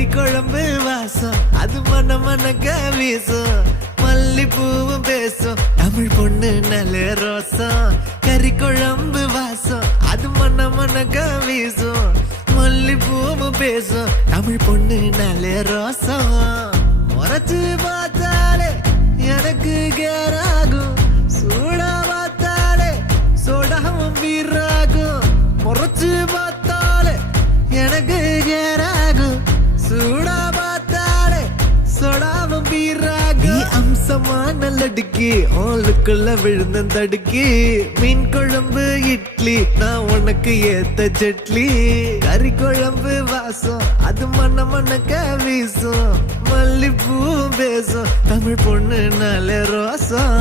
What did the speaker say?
கறி குழம்பு வாசம் அது மன மனக்க வீசும் மல்லிப்பூவும் பேசும் தமிழ் பொண்ணு நல்ல ரோசம் கறி குழம்பு வாசம் அது மன மனக்க வீசும் மல்லிப்பூவும் பேசும் தமிழ் பொண்ணு நல்ல ரோசம் முறைச்சு பார்த்தாலே எனக்கு கேராகும் சூடா பார்த்தாலே சோடாவும் வீராகும் முறைச்சு பார்த்தாலே எனக்கு கேராகும் சூடா பார்த்தாலே சோடாவும் வீராகும் அம்சமான லடுக்கி ஓலுக்குள்ள விழுந்த தடுக்கி மீன் குழம்பு இட்லி நான் உனக்கு ஏத்த சட்லி கறி குழம்பு வாசம் அது மன மனக்க வீசும் மல்லிப்பூ பேசும் தமிழ் பொண்ணு நல்ல ரோசம்